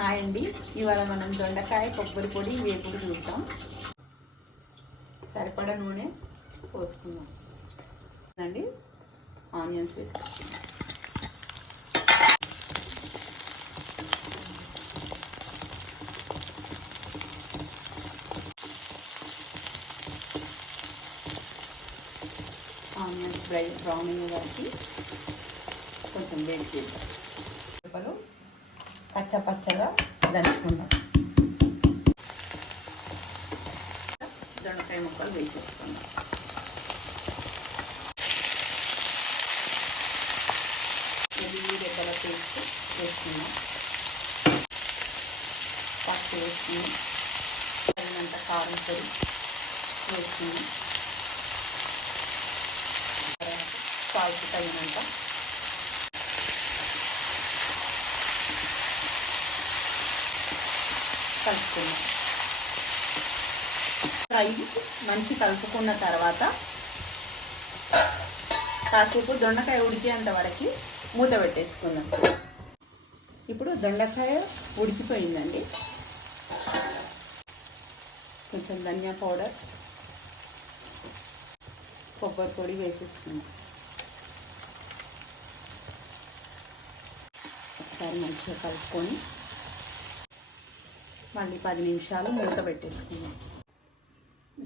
Hi అండి, ఇవాళ మనం దొండకాయ కొబ్బరి పొడి వేపుడు చూద్దాం. సరిపడా నూనె పోసుకుందాం అండి. ఆనియన్స్ వేసుకుందాం. ఆనియన్స్ బ్రౌన్ అయ్యే వరకు కొంచెం వేడి చేద్దాం. ఉల్లిపాయలు పచ్చగా దంచుకుందాం. దొండకాయ ముక్కలు వేసేసుకుందాం. రెబ్బల పేస్ట్ వేసుకుందాం. పసుపు వేసుకుందాం. తగినంత కారం పొడి వేసుకుందాం. సాల్ట్ తగినంత. కలుపుకుందాం. ఫ్రై మంచి కలుపుకున్న తర్వాత కాసేపు దొండకాయ ఉడికేంత వరకు మూత పెట్టేసుకుందాం. ఇప్పుడు దొండకాయ ఉడికిపోయిందండి. కొంచెం ధనియా పౌడర్, కొబ్బరి పొడి వేసేసుకుందాం. ఒకసారి మంచిగా కలుపుకొని మళ్ళీ 10 నిమిషాలు మూత పెట్టేసుకుందాం.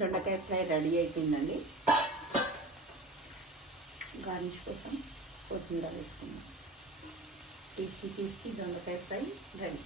దొండకాయ ఫ్రై రెడీ అయిపోయిందండి. గార్నిష్ కోసం కొత్తిమీర వేసుకుందాం. టేస్టీ దొండకాయ ఫ్రై రెడీ.